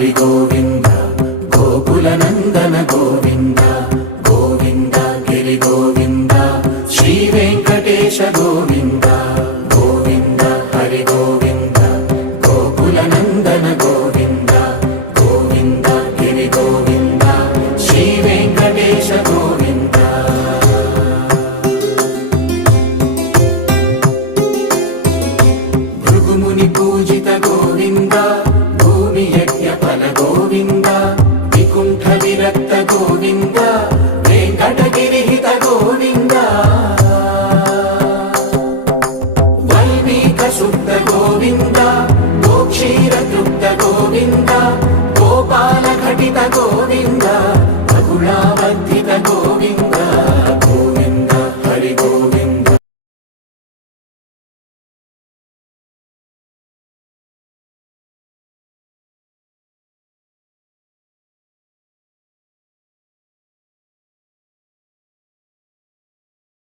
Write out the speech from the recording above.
హరి గోవింద గోకుల నందన గోవింద గోవింద గిరి గోవింద శ్రీ వెంకటేశ గోవింద గోవింద హరి గోవింద గోకుల నందన గోవింద గోవింద గిరి గోవింద శ్రీ వెంకటేశ గోవింద భృగుముని పూజిత గోవింద భూమి యజ్ఞ ఫల గోవింద వికుంఠ విరక్త గోవింద వెంకటగిరిహిత గోవింద వైదిక శుద్ధ గోవింద గోక్షీర తృప్త గోవింద గోపాల ఘటిత గోవింద